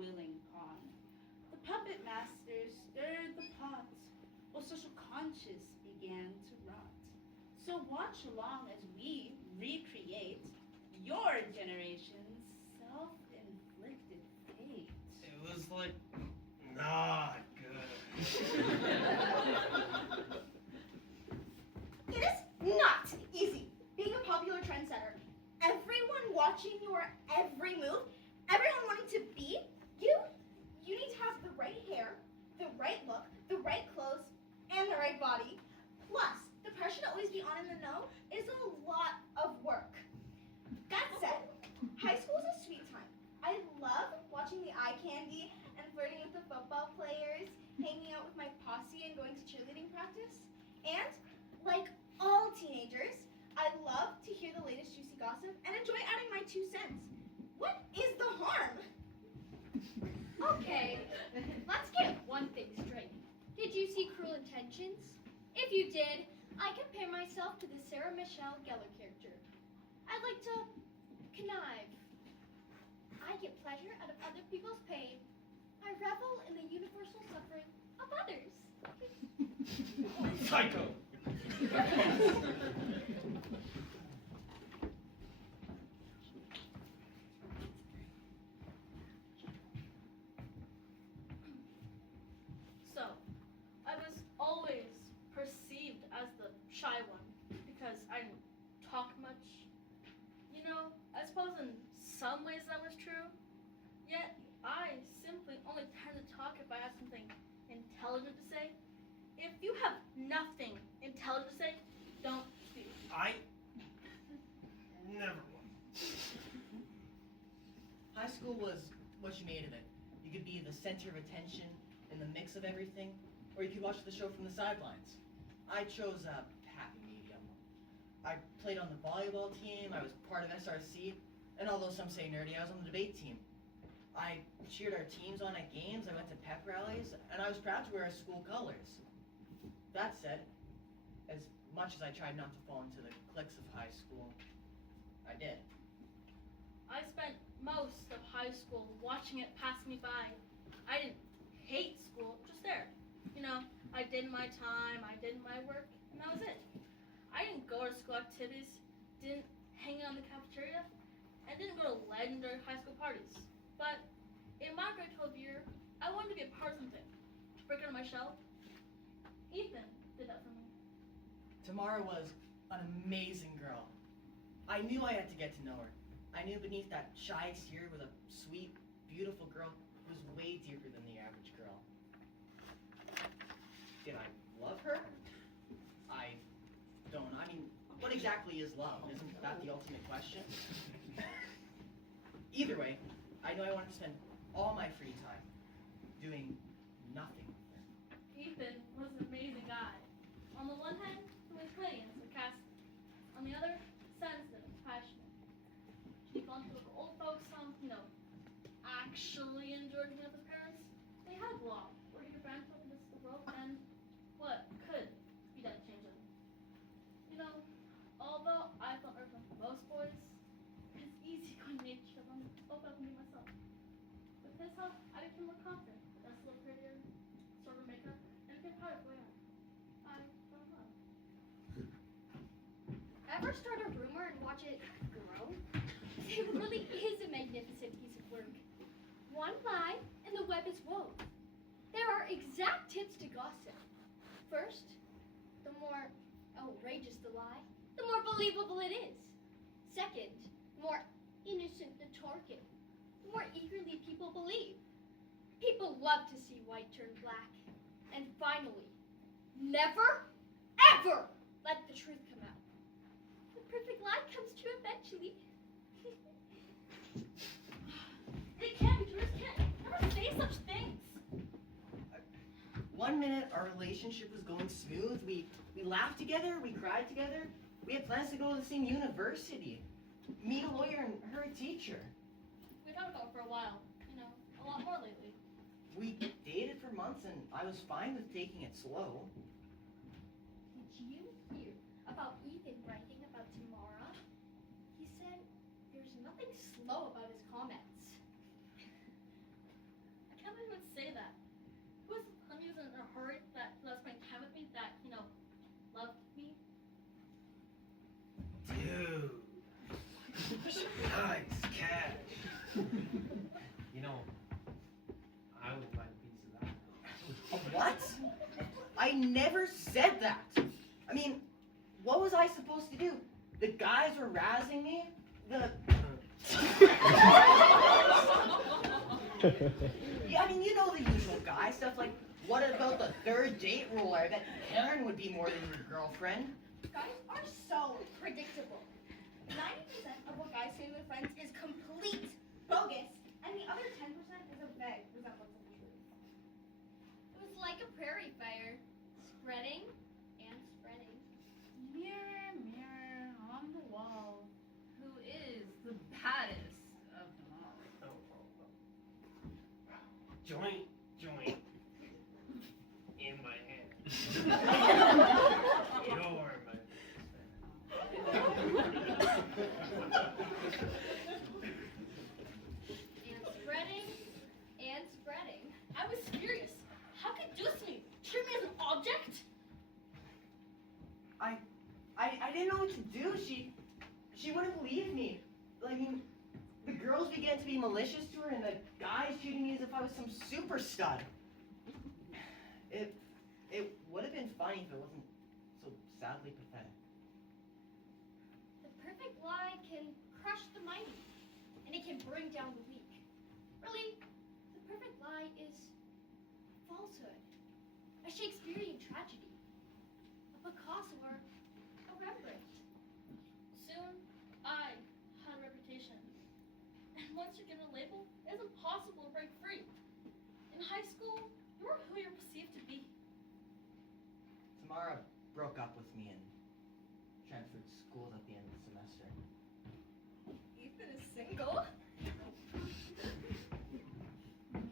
willing on. The puppet masters stirred the pot, while social conscience began to rot. So watch along as we recreate your generation's self-inflicted fate. It was like, not good. It is not easy being a popular trendsetter. Everyone watching your every move, everyone wanting to be you. You need to have the right hair, the right look, the right clothes, and the right body. Plus, the pressure to always be on in the know is a lot of work. That said, high school is a sweet time. I love watching the eye candy and flirting with the football players, hanging out with my posse and going to cheerleading practice. And, like all teenagers, I love to hear the latest juicy gossip and enjoy adding my 2 cents. What is the harm? Okay, let's get one thing straight. Did you see Cruel Intentions? If you did, I compare myself to the Sarah Michelle Gellar character. I like to connive. I get pleasure out of other people's pain. I revel in the universal suffering of others. Psycho! So, I was always perceived as the shy one because I didn't talk much. You know, I suppose in some ways that was true, yet I simply only tend to talk if I have something intelligent to say. If you have nothing intelligent to say, don't speak. I never was. High school was what you made of it. You could be the center of attention in the mix of everything, or you could watch the show from the sidelines. I chose a happy medium. I played on the volleyball team, I was part of SRC, and although some say nerdy, I was on the debate team. I cheered our teams on at games, I went to pep rallies, and I was proud to wear our school colors. That said, as much as I tried not to fall into the cliques of high school, I did. I spent most of high school watching it pass me by. I didn't hate school, just there. You know, I did my time, I did my work, and that was it. I didn't go to school activities, didn't hang out in the cafeteria, and didn't go to legendary high school parties. But in my grade 12 year, I wanted to be a part of something. Break out of my shell. Ethan did that for me. Tamara was an amazing girl. I knew I had to get to know her. I knew beneath that shy exterior was a sweet, beautiful girl who was way deeper than the average girl. Did I love her? I don't. I mean, what exactly is love? Isn't that the ultimate question? Either way, I knew I wanted to spend all my free time doing nothing with her. Ethan was an amazing guy. On the one hand, he was witty and sarcastic. On the other, sensitive and passionate. He gone to look at old folks, actually enjoyed hanging with his parents. They had a blog where he could branch out into the world and what could be done to change them. You know, although I felt urgent for most boys, his easygoing nature of them spoke up for me myself. With his help, I became more confident, less a little prettier, sort of makeup, and became proud of who I am. I fell in love. Ever start a rumor and watch it grow? It really is a magnificent piece of work. One lie, and the web is wove. There are exact tips to gossip. First, the more outrageous the lie, the more believable it is. Second, the more innocent the target, the more eagerly people believe. People love to see white turn black. And finally, never, ever let the truth come out. The perfect lie comes true eventually. It can't be true. It can't never say such things. One minute, our relationship was going smooth. We laughed together, we cried together. We had plans to go to the same university, meet a lawyer and her a teacher. We talked about it for a while, a lot more lately. We dated for months and I was fine with taking it slow. Did you hear about Ethan writing about Tamara? He said there's nothing slow about his comments. never said that. I mean, what was I supposed to do? The guys were razzing me. Yeah, I mean, you know the usual guy stuff like, what about the third date rule? I bet Karen would be more than your girlfriend. Guys are so predictable. 90% of what guys say to their friends is complete bogus, and the other 10% is a vague resemblance of the truth. It was like a prairie fire, spreading and spreading. Mirror, mirror on the wall, who is the baddest of them all? Joint in my hand. You're my And spreading. I was furious. How could Dusty treat me as an object? I didn't know what to do. She wouldn't believe me. I mean, the girls began to be malicious to her, and the guys treating me as if I was some super stud. It would have been funny if it wasn't so sadly pathetic. The perfect lie can crush the mighty, and it can bring down the weak. Really, the perfect lie is falsehood, a Shakespearean tragedy, a Picasso or a Rembrandt. Soon, I had a reputation. And once you're given a label, it's impossible to break free. In high school, you were who you're perceived to be. Tamara broke up with me and transferred schools at the end of the semester. Ethan is single.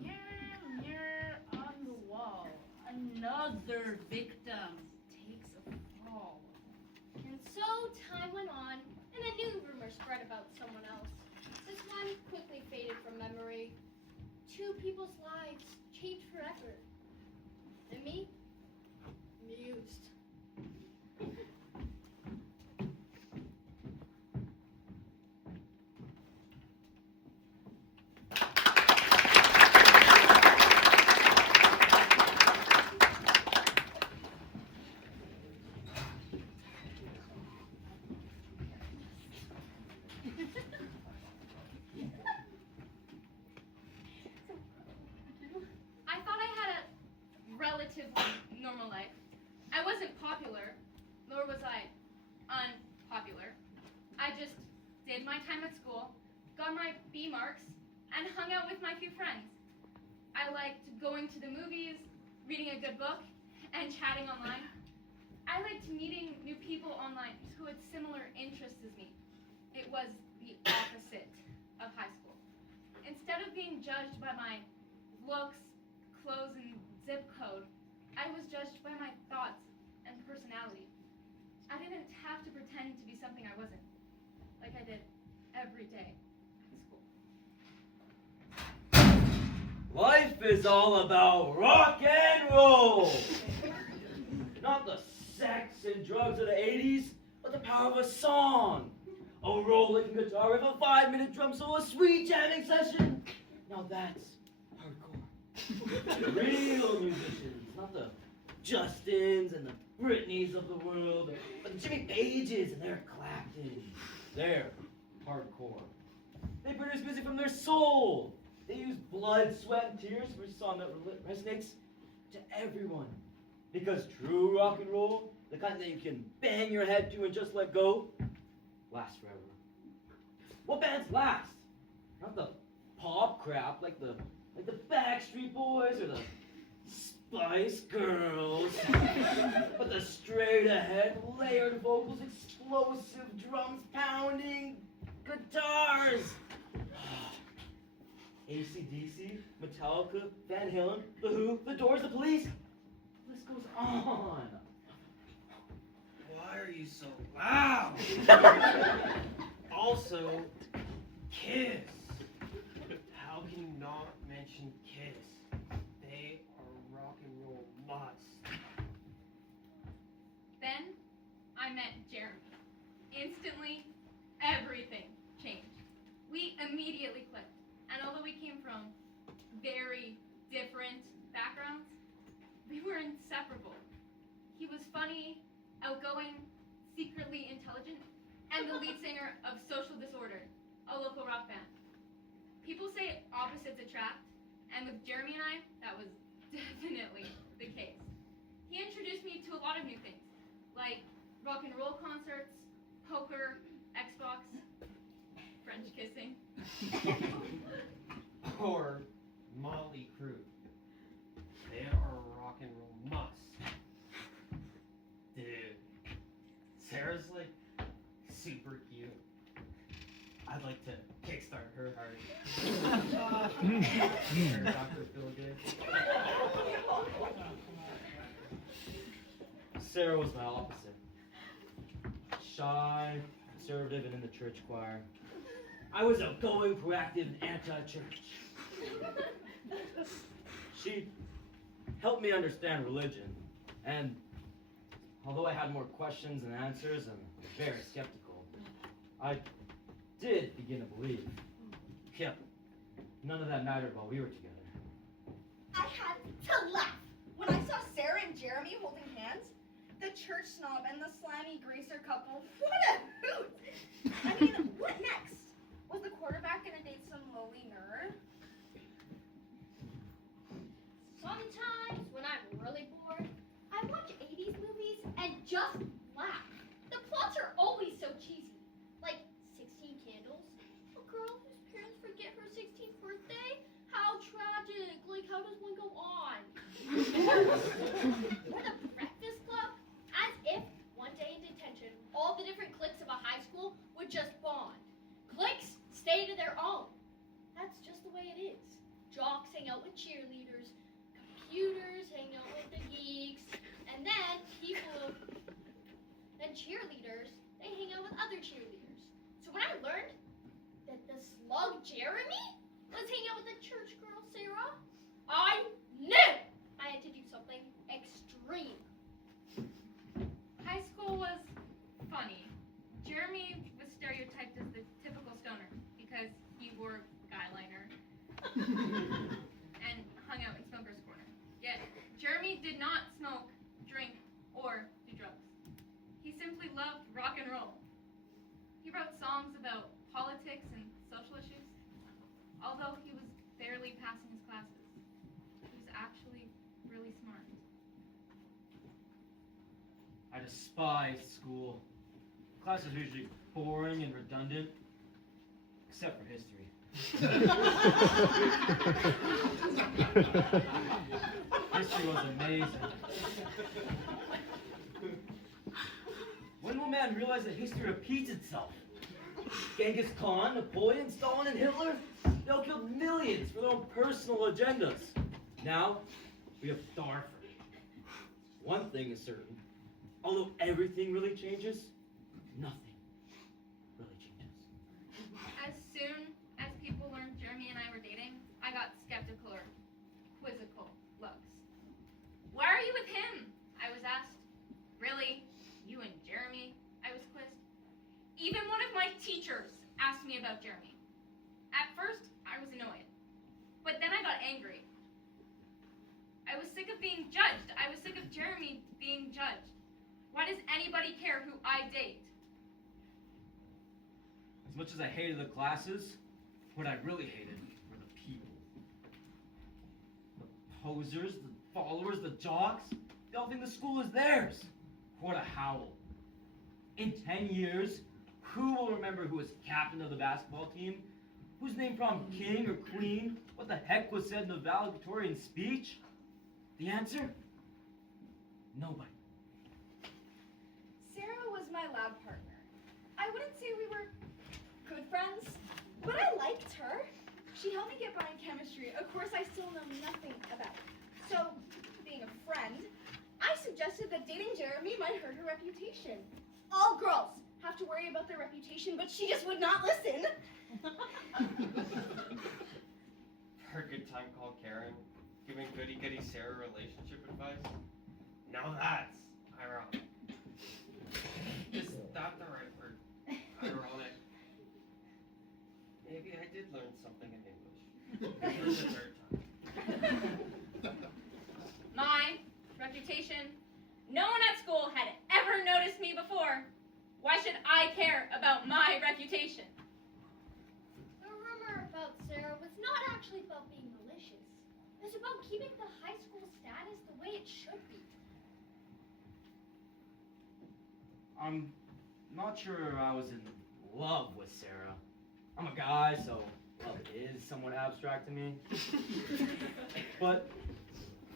Mirror, mirror on the wall, another victim takes a fall. And so time went on, and a new rumor spread about someone else. This one quickly faded from memory. Two people's lives changed forever. And me? Amused. I thought I had a relatively normal life. I wasn't popular, nor was I unpopular. I just did my time at school, got my B marks, and hung out with my few friends. I liked going to the movies, reading a good book, and chatting online. I liked meeting new people online who had similar interests as me. It was the opposite of high school. Instead of being judged by my looks, clothes, and zip code, I was judged by my thoughts and personality. I didn't have to pretend to be something I wasn't, like I did every day at school. Life is all about rock and roll! Not the sex and drugs of the 80s, but the power of a song. A rolling guitar with a 5-minute drum solo, a sweet jamming session. Now that's hardcore. Real musicians, not the Justins and the Britneys of the world, but the Jimmy Pages and their Claptons. They're hardcore. They produce music from their soul. They use blood, sweat, and tears for a song that resonates to everyone. Because true rock and roll, the kind that you can bang your head to and just let go, lasts forever. What bands last? Not the pop crap like the Backstreet Boys or the Spice Girls, but the straight ahead, layered vocals, explosive drums, pounding guitars. AC/DC, Metallica, Van Halen, The Who, The Doors, The Police. The list goes on. Why are you so loud? Also, Kiss. How can you not mention Kiss? They are rock and roll must. Then I met Jeremy. Instantly, everything changed. We immediately clicked. And although we came from very different backgrounds, we were inseparable. outgoing, secretly intelligent, and the lead singer of Social Disorder, a local rock band. People say opposites attract, and with Jeremy and I, that was definitely the case. He introduced me to a lot of new things, like rock and roll concerts, poker, Xbox, French kissing. Or Motley Crue. They are a rock and roll must. Dude, Sarah's like super cute. I'd like to kickstart her heart. Her Dr. Phil did. Sarah was my opposite. Shy, conservative, and in the church choir. I was outgoing, proactive, and anti-church. She helped me understand religion, and although I had more questions than answers and was very skeptical, I did begin to believe. Yep, none of that mattered while we were together. I had to laugh when I saw Sarah and Jeremy holding hands. The church snob and the slimy greaser couple. What a hoot! I mean, what next? Was the quarterback gonna date some lowly nerd? Sometimes, when I'm really bored, I watch 80s movies and just laugh. The plots are always so cheesy. Like 16 Candles, a girl whose parents forget her 16th birthday? How tragic! Like, how does one go on? Or the Breakfast Club? As if one day in detention, all the different cliques of a high school would just bond. Cliques stay to their own. That's just the way it is. Jocks hang out with cheerleaders, computers hang out with the geeks, and then cheerleaders, they hang out with other cheerleaders. So when I learned that the slug Jeremy was hanging out with the church girl Sarah, I knew I had to do something extreme. High school was funny. Jeremy was stereotyped as the typical stoner because he wore guyliner and hung out in Smoker's Corner. Yet, Jeremy did not smoke, drink, or do drugs. He simply loved rock and roll. He wrote songs about politics and social issues. Although he was barely passing his classes, he was actually really smart. I despised school. Classes were usually boring and redundant, except for history. History was amazing. When will man realize that history repeats itself? Genghis Khan, Napoleon, Stalin, and Hitler, they all killed millions for their own personal agendas. Now, we have Darfur. One thing is certain. Although everything really changes, nothing really changes. As soon as people learned Jeremy and I were dating, I got skeptical or quizzical looks. Why are you with him? I was asked. Really? You and Jeremy? I was quizzed. Even one of my teachers asked me about Jeremy. At first, I was annoyed. But then I got angry. I was sick of being judged. I was sick of Jeremy being judged. Why does anybody care who I date? As much as I hated the classes, what I really hated were the people. The posers, the followers, the jocks, they all think the school is theirs. What a howl. In 10 years, who will remember who was captain of the basketball team? Whose name prom king or queen? What the heck was said in the valedictorian speech? The answer? Nobody. Sarah was my lab partner. I wouldn't say we were good friends, but I liked her. She helped me get by in chemistry. Of course, I still know nothing about it. So, being a friend, I suggested that dating Jeremy might hurt her reputation. All girls have to worry about their reputation, but she just would not listen. Her good time called Karen, giving goody-goody Sarah relationship advice. Now that's ironic. Is that the right word? Ironic. Maybe I did learn something in English. For the third time. My reputation. No one at school had ever noticed Why should I care about my reputation? The rumor about Sarah was not actually about being malicious. It was about keeping the high school status the way it should be. I'm not sure I was in love with Sarah. I'm a guy, so love is somewhat abstract to me. But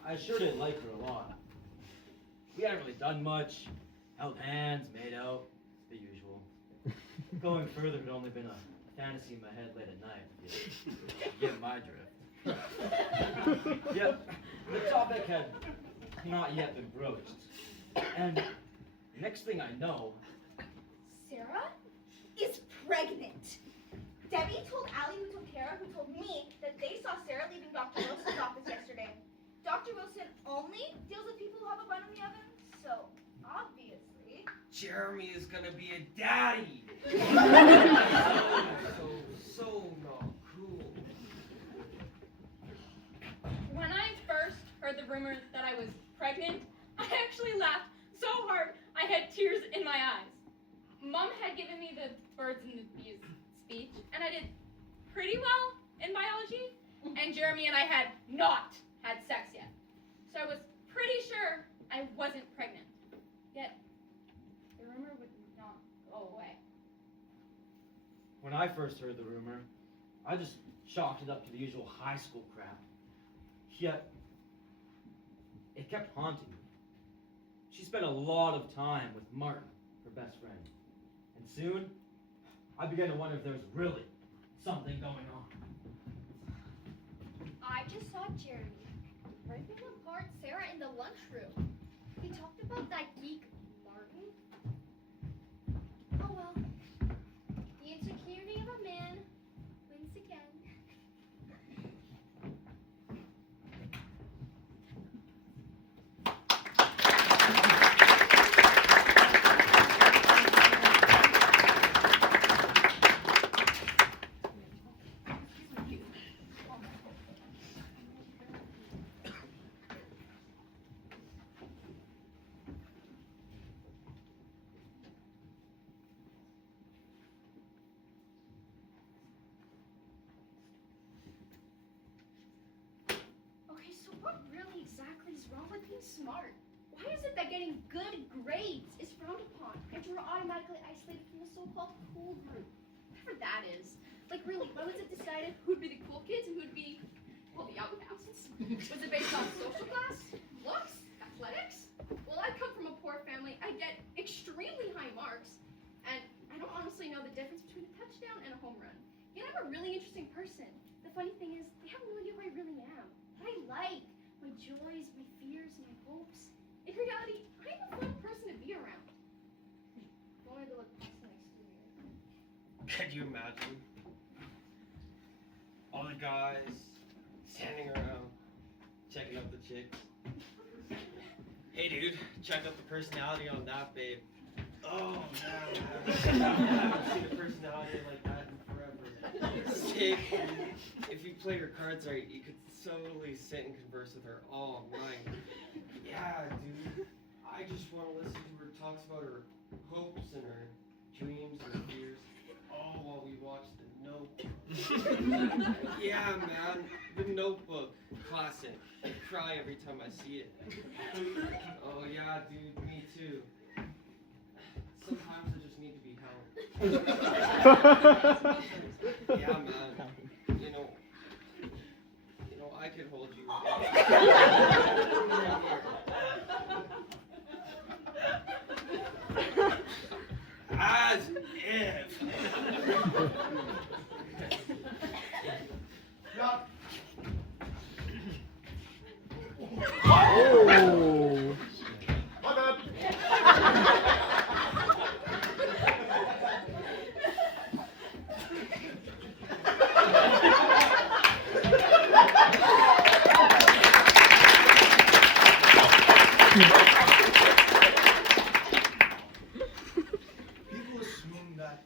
I sure did like her a lot. We hadn't really done much. Held hands, made out, the usual. Going further had only been a fantasy in my head late at night, if you get my drift. Yep, the topic had not yet been broached. And next thing I know, Sarah is pregnant. Debbie told Allie, who told Kara, who told me that they saw Sarah leaving Dr. Wilson's office yesterday. Dr. Wilson only deals with people who have a bun in the oven, so obviously. Jeremy is gonna be a daddy. so not cool. When I first heard the rumor that I was pregnant, I actually laughed so hard I had tears in my eyes. Mom had given me the birds and the bees speech, and I did pretty well in biology, and Jeremy and I had not had sex yet. So I was pretty sure I wasn't pregnant. Yet, the rumor would not go away. when I first heard the rumor, I just chalked it up to the usual high school crap. Yet, it kept haunting me. She spent a lot of time with Martin, her best friend. And soon, I began to wonder if there was really something going on. I just saw Jeremy ripping apart Sarah in the lunchroom. They talked about that geek Martin. Oh well. The insecurity of a man wins again. Okay, so what really exactly is wrong with being smart? Why is it that getting good grades is frowned upon and you're automatically isolated from the so-called cool group? Whatever that is. Like really, when was it decided who'd be the cool kids and who'd be, well, the outcasts? Was it based on social class, looks, athletics? Well, I come from a poor family. I get extremely high marks, and I don't honestly know the difference between a touchdown and a home run. Yet I'm a really interesting person. The funny thing is, they have no idea who I really am. What I like, my joys, my fears, my hopes. In reality, I'm a fun person to be around. Going to look past the exterior. Could you imagine? All the guys standing around, checking out the chicks. Hey dude, check out the personality on that babe. Oh man, I haven't seen a personality like that in forever. Sick, dude. If you play your cards right, you could solely sit and converse with her all night. Yeah, dude. I just want to listen to her talks about her hopes and her dreams and her fears, all while we watch The Notebook. Yeah, man. The Notebook. Classic. I cry every time I see it. Oh, yeah, dude. Me too. Sometimes I just need to be held. Yeah, man. You know, I could hold you. As if. Not. Oh. My bad. People assume that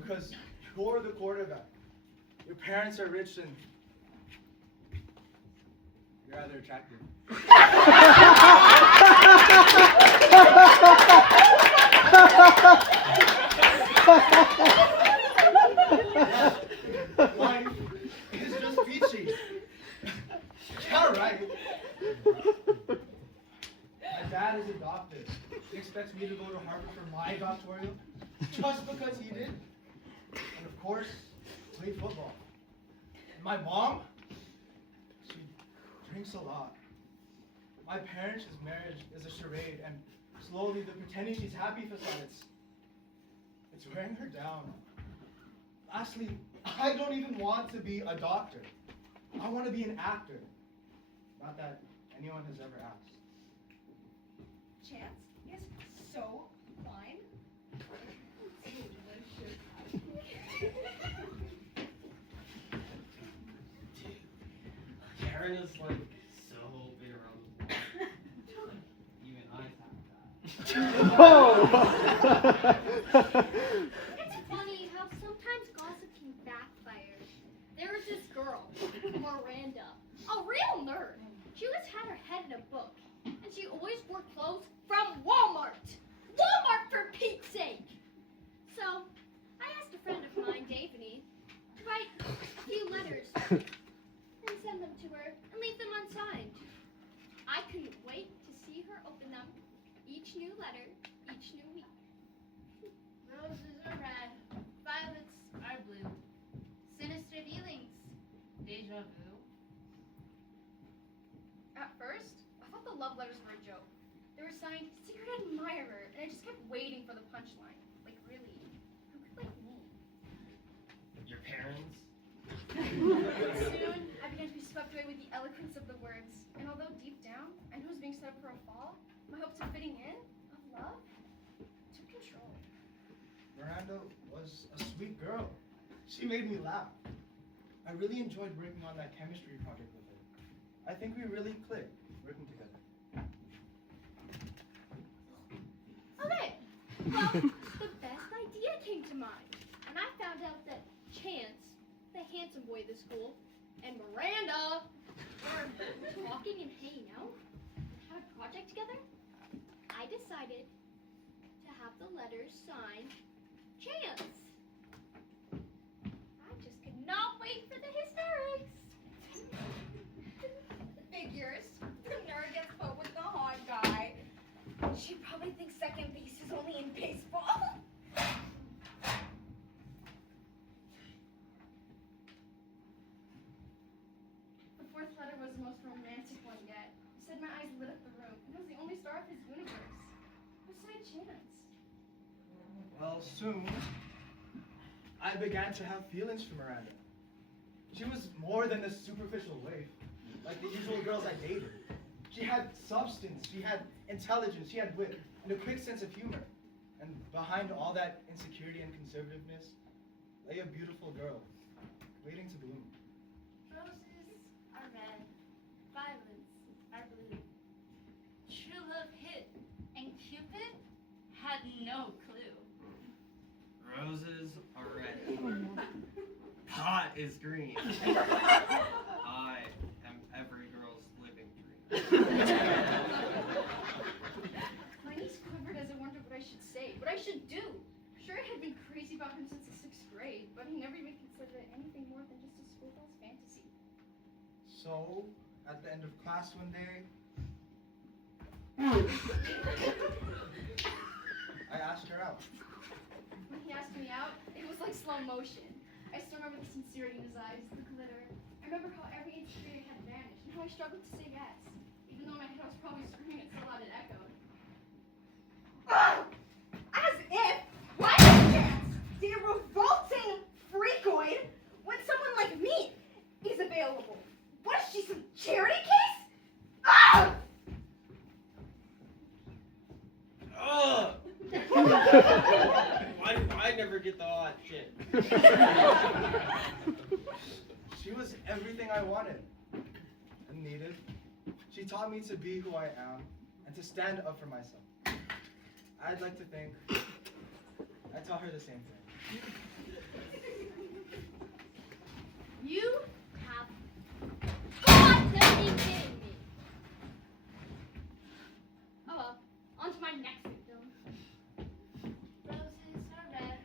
because you're the quarterback, your parents are rich and you're rather attractive. Life is just peachy. Yeah, right. My dad is a doctor. He expects me to go to Harvard for my doctoral just because he did. And of course, play football. And my mom, she drinks a lot. My parents' marriage is a charade, and slowly the pretending she's happy facade, it's wearing her down. Lastly, I don't even want to be a doctor. I want to be an actor. Not that anyone has ever asked. Chance is so fine. Karen is like so big around the ball. Even I thought that. It's funny how sometimes gossip can backfire. There was this girl, Miranda, a real nerd. She always had her head in a book, and she always wore clothes from Walmart. Walmart, for Pete's sake! So, I asked a friend of mine, Davany, to write a few letters and send them to her and leave them unsigned. I couldn't wait to see her open them, each new letter, each new week. Roses are red, violets are blue. Sinister dealings, deja vu. At first, I thought the love letters were a joke. They were signed Secret Admirer, and I just kept waiting for the punchline. Like, really? Who could like me? Your parents? Soon, I began to be swept away with the eloquence of the words. And although deep down, I knew I was being set up for a fall, my hopes of fitting in, of love, took control. Miranda was a sweet girl. She made me laugh. I really enjoyed working on that chemistry project with her. I think we really clicked working together. Okay, well, the best idea came to mind, and I found out that Chance, the handsome boy of the school, and Miranda were talking and hanging out and had a project together. I decided to have the letters signed Chance. I just could not wait for the hysterics. Figures. The nerd gets put with the hot guy. She probably thinks second base is only in baseball. The fourth letter was the most romantic one yet. He said my eyes lit up the room, and it was the only star of his universe. Beside Chance. Well, soon, I began to have feelings for Miranda. She was more than a superficial waif, like the usual girls I dated. She had substance, she had intelligence, she had wit, and a quick sense of humor. And behind all that insecurity and conservativeness lay a beautiful girl, waiting to bloom. Roses are red, violets are blue. True love hit, and Cupid had no clue. Roses are red. Pot is green. I am every girl's living dream. My knees quivered as I wondered what I should say, what I should do. Sure, I had been crazy about him since the 6th grade, but he never even considered it anything more than just a schoolgirl's fantasy. So, at the end of class one day, I asked her out. When he asked me out, it was like slow motion. I still remember the sincerity in his eyes, the glitter. I remember how every insecurity had vanished, and how I struggled to say yes, even though in my head I was probably screaming it so loud it echoed. As if, why Chance, the revolting freakoid, when someone like me is available? What is she, some charity case? Ah! Ugh! Why do I never get the hot shit? She was everything I wanted and needed. She taught me to be who I am and to stand up for myself. I'd like to think I taught her the same thing. You have got to be kidding me. Oh well, on to my next victim. Roses are red,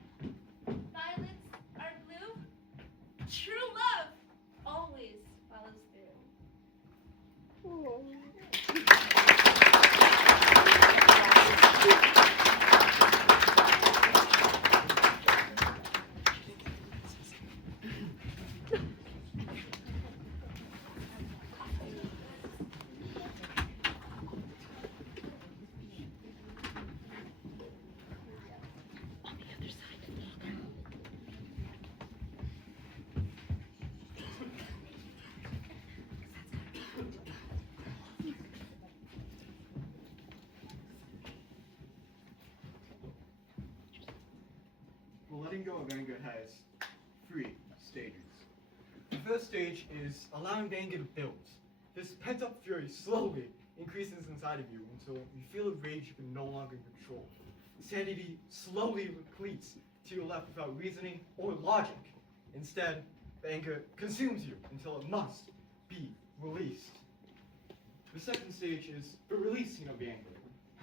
Bingo of anger has 3 stages. The first stage is allowing the anger to build. This pent-up fury slowly increases inside of you until you feel a rage you can no longer control. Sanity slowly retreats to your left without reasoning or logic. Instead, the anger consumes you until it must be released. The second stage is the releasing of the anger.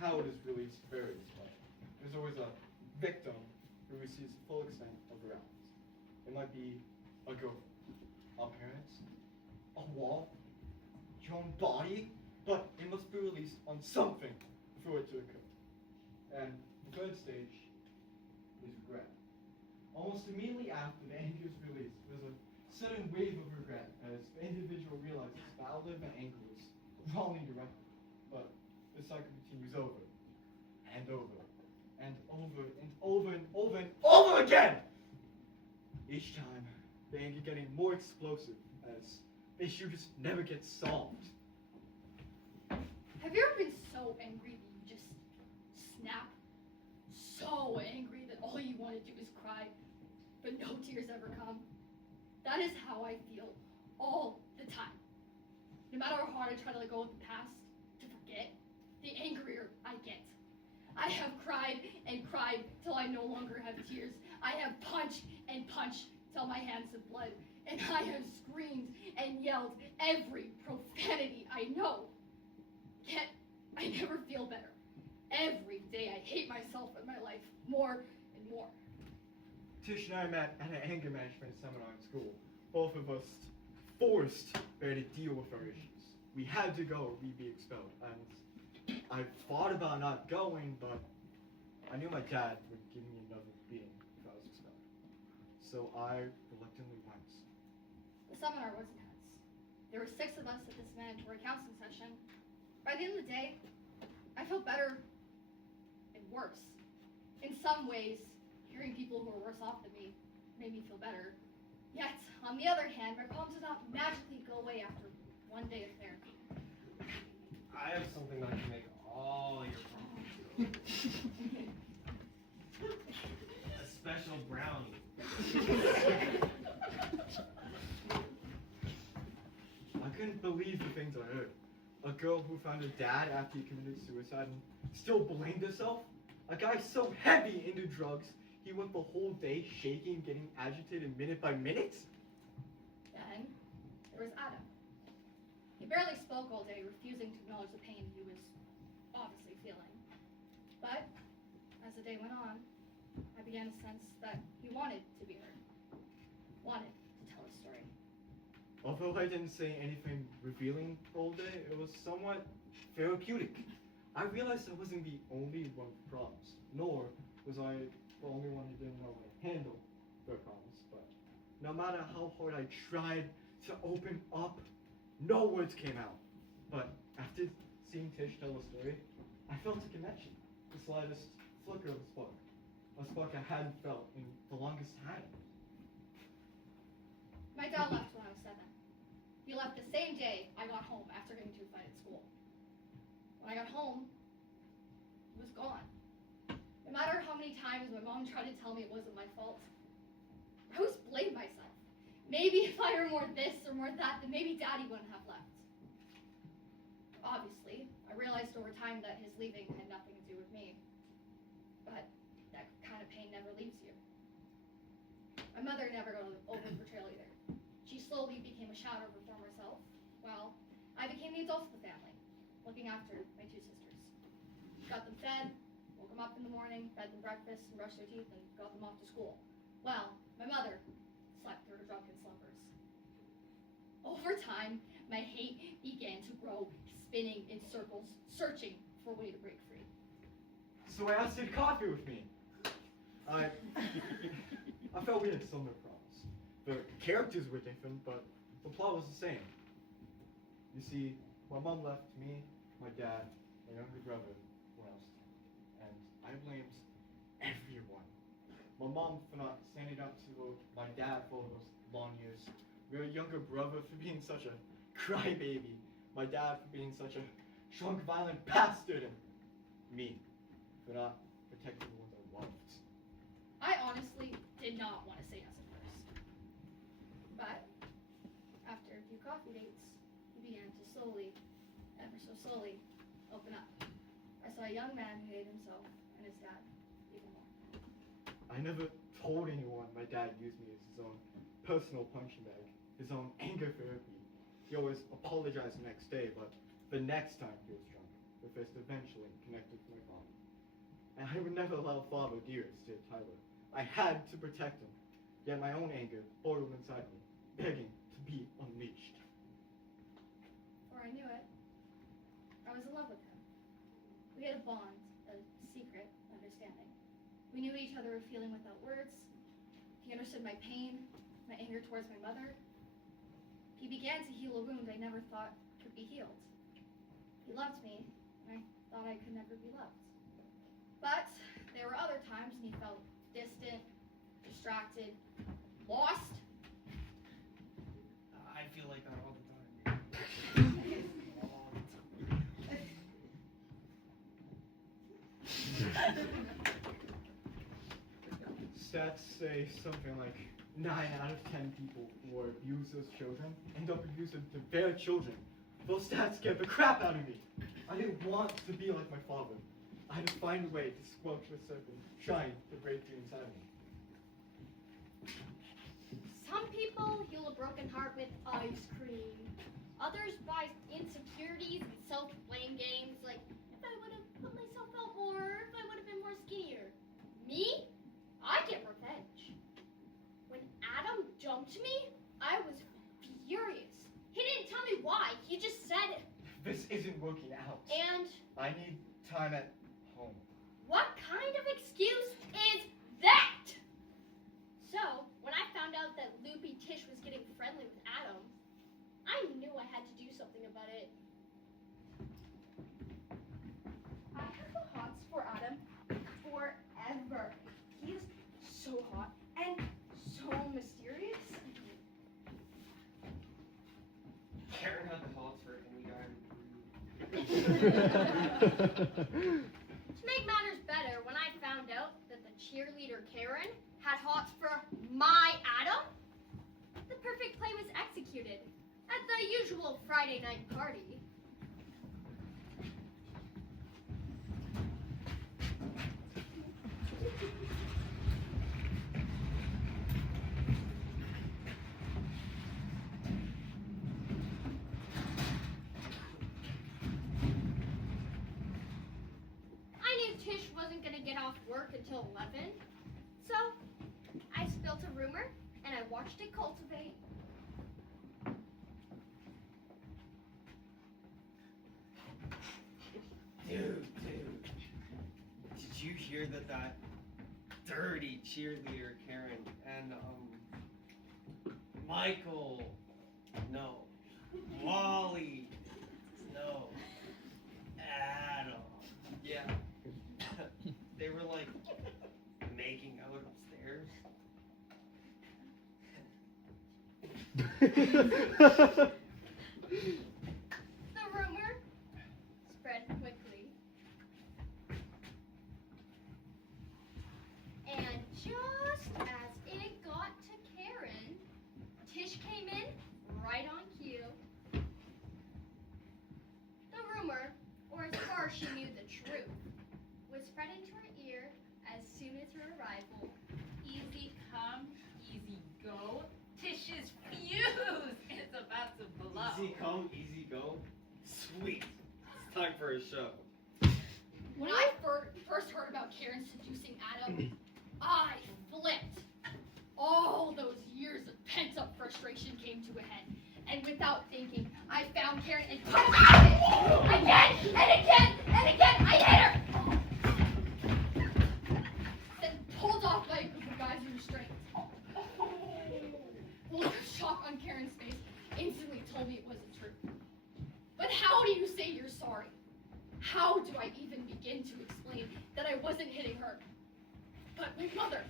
How it is released varies, but there's always a victim who receives the full extent of the rounds. It might be a girl, a parent, a wall, your own body, but it must be released on something for it to occur. And the third stage is regret. Almost immediately after the anger is released, there's a sudden wave of regret as the individual realizes the outlet of the anger was wrongly directed. But the cycle continues over and over and over and over and over and over again! Each time, the anger getting more explosive as the issue just never gets solved. Have you ever been so angry that you just snap? So angry that all you want to do is cry, but no tears ever come? That is how I feel all the time. No matter how hard I try to let go of the past, to forget, the angrier I get. I have cried and cried till I no longer have tears. I have punched and punched till my hands have bled. And I have screamed and yelled every profanity I know. Yet, I never feel better. Every day I hate myself and my life more and more. Tish and I met at an anger management seminar in school. Both of us forced her to deal with our issues. We had to go or we'd be expelled. And I thought about not going, but I knew my dad would give me another beating if I was expelled. So I reluctantly went. The seminar was intense. There were 6 of us at this mandatory counseling session. By the end of the day, I felt better and worse. In some ways, hearing people who were worse off than me made me feel better. Yet, on the other hand, my problems did not magically go away after one day of therapy. I have something that can make all your problems go. A special brownie. I couldn't believe the things I heard. A girl who found her dad after he committed suicide and still blamed herself. A guy so heavy into drugs, he went the whole day shaking, getting agitated minute by minute. Then, there was Adam. He barely spoke all day, refusing to acknowledge the pain he was obviously feeling. But, as the day went on, I began to sense that he wanted to be heard. Wanted to tell his story. Although I didn't say anything revealing all day, it was somewhat therapeutic. I realized I wasn't the only one with problems, nor was I the only one who didn't know how to handle their problems. But no matter how hard I tried to open up, no words came out. But after seeing Tish tell the story, I felt a connection, the slightest flicker of a spark I hadn't felt in the longest time. My dad left when I was 7. He left the same day I got home after getting into a fight at school. When I got home, he was gone. No matter how many times my mom tried to tell me it wasn't my fault, I always blamed myself. Maybe if I were more this or more that, then maybe Daddy wouldn't have left. Obviously, I realized over time that his leaving had nothing to do with me. But that kind of pain never leaves you. My mother never got over the betrayal either. She slowly became a shadow of her former self, while I became the adult of the family, looking after my 2 sisters. Got them fed, woke them up in the morning, fed them breakfast, and brushed their teeth, and got them off to school. Well, my mother slept through her drunken slumbers. Over time, my hate began to grow, spinning in circles, searching for a way to break free. So I asked her to coffee with me. I felt we had similar problems. The characters were different, but the plot was the same. You see, my mom left me, my dad, my younger brother when I was 10, and I blamed everyone. My mom for not standing up to my dad for all those long years, my younger brother for being such a crybaby, my dad for being such a drunk, violent bastard, and me for not protecting the ones I loved. I honestly didn't did not want to say yes at first. But after a few coffee dates, he began to slowly, ever so slowly, open up. I saw a young man who hated himself and his dad even more. I never told anyone my dad used me as his own personal punching bag, his own anger therapy. He always apologized the next day, but the next time he was drunk, the fist eventually connected to my palm. And I would never allow Father Dearest to hit Tyler. I had to protect him, yet my own anger boiled inside me, begging to be unleashed. Before I knew it, I was in love with him. We had a bond, a secret understanding. We knew each other were feeling without words. He understood my pain, my anger towards my mother. He began to heal a wound I never thought could be healed. He loved me, and I thought I could never be loved. But there were other times when he felt distant, distracted, lost. I feel like that all the time. Stats say something like 9 out of 10 people who are abused as children end up abusing to their children. Those stats scared the crap out of me. I didn't want to be like my father. I had to find a way to squelch the serpent, trying to break through inside of me. Some people heal a broken heart with ice cream. Others buy insecurities and self-blame games like, if I would have put myself out more, if I would have been more skinnier. Me? I get revenge. When Adam dumped me, I was furious. He didn't tell me why, he just said it. This isn't working out. And I need time at home. what kind of excuse is that? So, when I found out that Loopy Tish was getting friendly with Adam, I knew I had to do something about it. I have the hots for Adam forever. He is so hot and so mysterious. Karen had the hots for any guy. To make matters better, when I found out that the cheerleader Karen had hots for my Adam, the perfect play was executed at the usual Friday night party. I knew Tish wasn't going to get off work until 11, so I spilt a rumor and I watched it cultivate. Dude. Did you hear that dirty cheerleader Karen and Michael, no, Wally, no, Adam, yeah, they were like making out upstairs. The rumor spread quickly. And just as it got to Karen, Tish came in right on cue. The rumor, or as far as she knew the truth, was spread into her ear as soon as her arrival. Easy come, easy go. Tish's fuse is about to blow. Easy come, easy go. Sweet. It's time for a show. When I first heard about Karen seducing Adam, I flipped. All those years of pent-up frustration came to a head, and without thinking, I found Karen and punched her again and again and again. I hit her. Then pulled off by a group of guys in restraints. The look of shock on Karen's face instantly told me it wasn't true. But how do you say you're sorry? How do I even begin to explain that I wasn't hitting her, but my mother?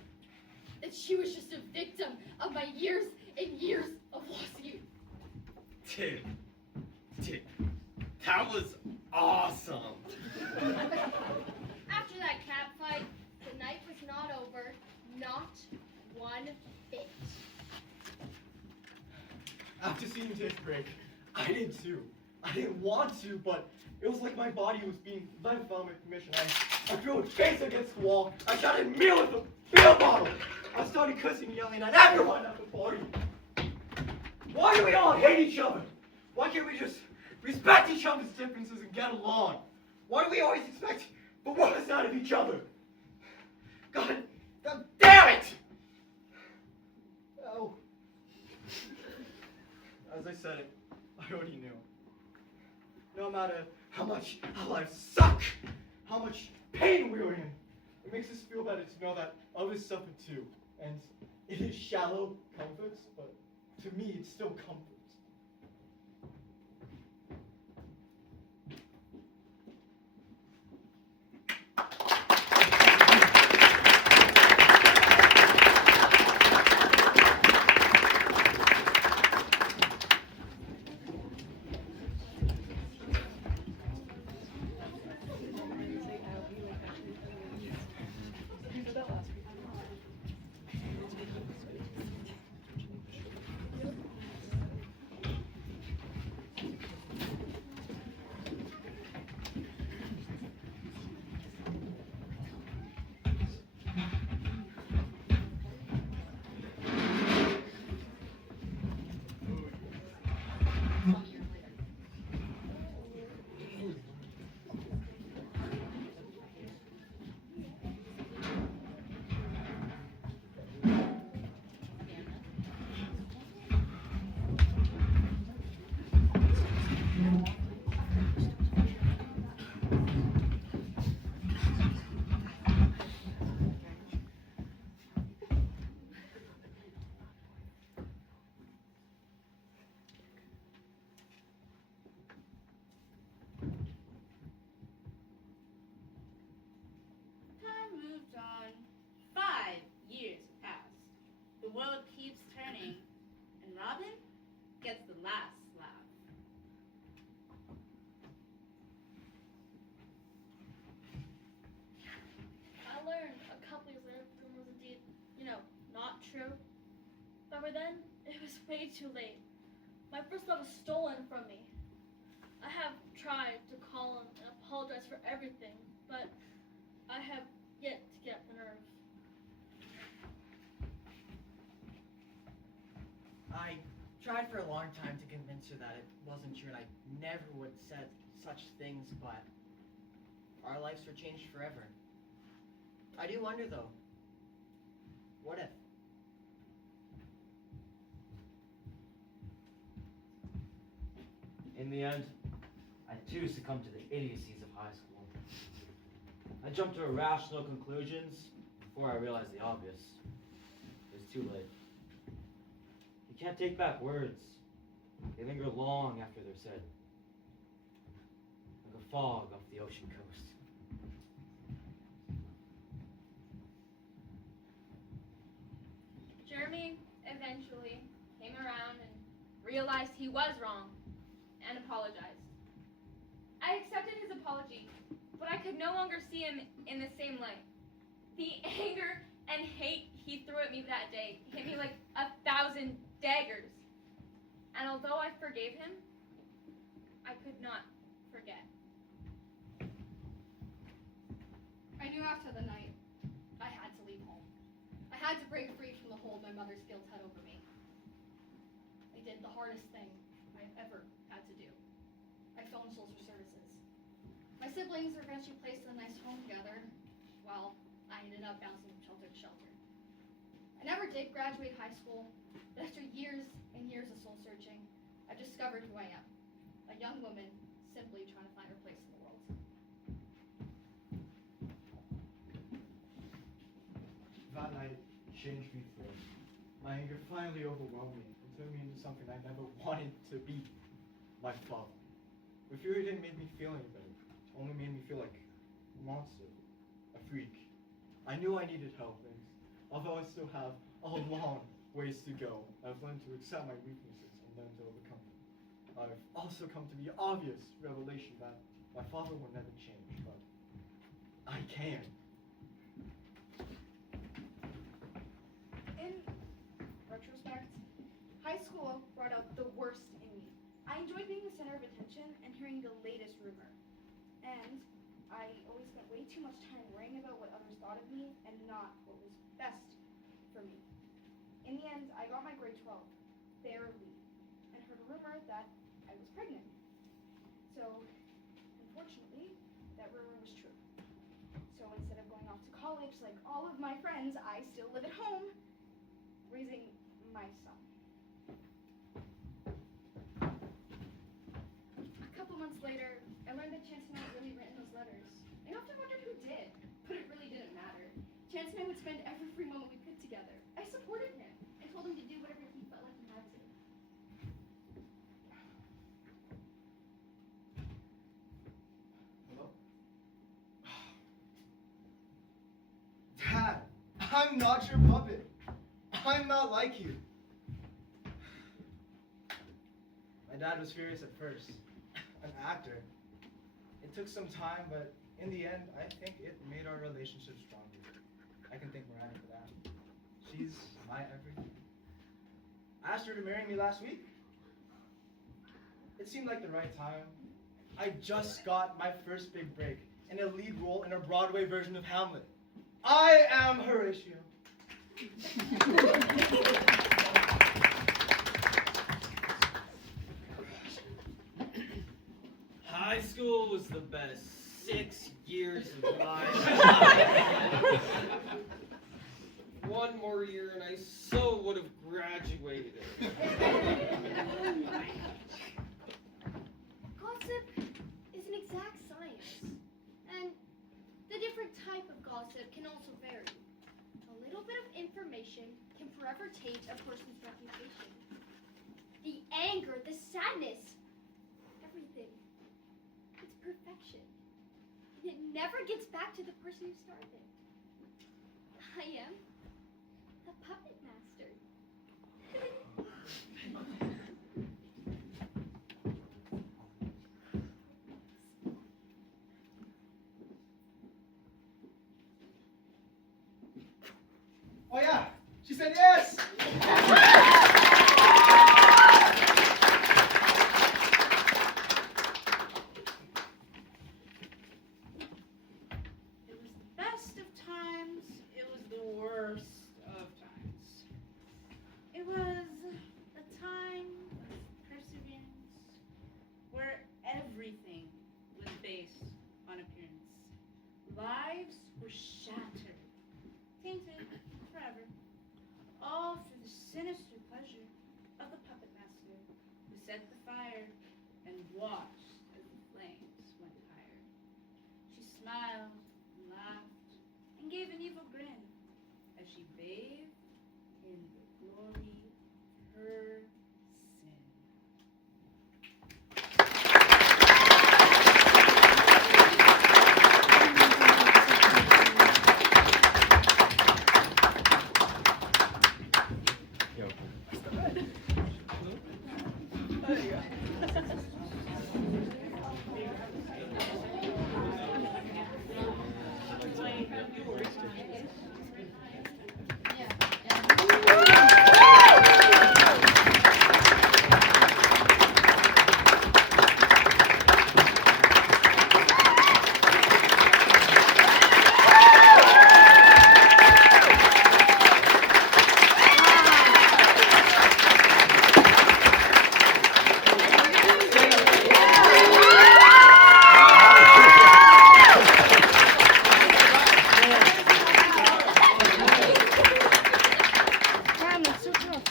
That she was just a victim of my years and years of lost youth. Dude, that was awesome. After that cat fight, the night was not over, not one one bit. After seeing Daybreak, I did too. I didn't want to, but it was like my body was being led without my permission. I threw a face against the wall. I shouted meal with a beer bottle. I started cussing and yelling at everyone at the party. Why do we all hate each other? Why can't we just respect each other's differences and get along? Why do we always expect the worst out of each other? God damn it! Oh. As I said it, I already knew. No matter how much our lives suck, how much pain we're in, it makes us feel better to know that others suffer too. And it is shallow comforts, but to me it's still comfort. Time moved on. 5 years passed. The world keeps turning, and Robin gets the last laugh. I learned a couple years later that was indeed, not true. But by then, it was way too late. My first love was stolen from me. I have tried to call him and apologize for everything, but I have yet to get the nerve. I tried for a long time to convince her that it wasn't true and I never would have said such things, but our lives were changed forever. I do wonder though, what if? In the end, I too succumbed to the idiocies of high school. I jumped to irrational conclusions before I realized the obvious. It was too late. You can't take back words. They linger long after they're said. Like a fog off the ocean coast. Jeremy eventually came around and realized he was wrong and apologized. I accepted his apology, but I could no longer see him in the same light. The anger and hate he threw at me that day hit me like 1,000 daggers. And although I forgave him, I could not forget. I knew after the night I had to leave home. I had to break free from the hold my mother's guilt had over me. I did the hardest thing I've ever had to do. I phoned social services. My siblings were eventually placed in a nice home together, while I ended up bouncing from shelter to shelter. I never did graduate high school, but after years and years of soul searching, I've discovered who I am. A young woman simply trying to find her place in the world. That night changed me for. My anger finally overwhelmed me and turned me into something I never wanted to be. My father. The fury didn't make me feel any better. It only made me feel like a monster. A freak. I knew I needed help, and although I still have a long ways to go, I've learned to accept my weaknesses and learn to overcome them. I've also come to the obvious revelation that my father will never change, but I can. In retrospect, high school brought out the worst in me. I enjoyed being the center of attention and hearing the latest rumor. And I always spent way too much time worrying about what others thought of me and not what was best for me. In the end, I got my grade 12, barely, and heard a rumor that I was pregnant. So, unfortunately, that rumor was true. So instead of going off to college like all of my friends, I still live at home, raising my son. A couple months later, I learned that Chance and I had really written those letters. I often wondered who did, but it really didn't matter. Chance and I would spend every free moment we could together. I supported him and told him to do whatever he felt like he had to. Hello? Dad, I'm not your puppet. I'm not like you. My dad was furious at first. An actor. It took some time, but in the end, I think it made our relationship stronger. I can thank Miranda for that. She's my everything. I asked her to marry me last week. It seemed like the right time. I just got my first big break in a lead role in a Broadway version of Hamlet. I am Horatio. High school was the best 6 years of my life. One more year and I so would have graduated. Gossip is an exact science, and the different type of gossip can also vary. A little bit of information can forever taint a person's reputation. The anger, the sadness, everything. It's perfection. And it never gets back to the person who started it. I am the puppet master. Oh yeah, she said yes! It was the best of times, it was the worst of times. It was a time of perseverance where everything was based on appearance. Lives were shattered, tainted forever, all for the sinister pleasure of the puppet master who set the fire and watched as the flames went higher. She smiled and laughed and gave an evil grin as she bathed in the glory of her sin.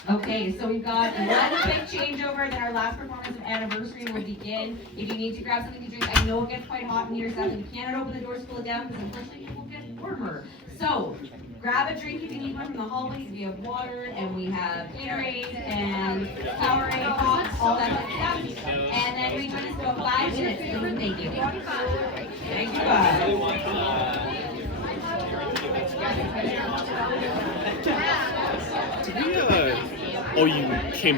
Okay, so we've got one big changeover, then our last performance of Anniversary will begin. If you need to grab something to drink, I know it gets quite hot in here, sadly we cannot open the doors, pull it down, because unfortunately it will get warmer. So, grab a drink if you need one from the hallways, we have water, and we have Gatorade, and Powerade, Pops, all that good stuff. And then we join us for about 5 minutes, so thank you. Thank you, guys. Oh, you came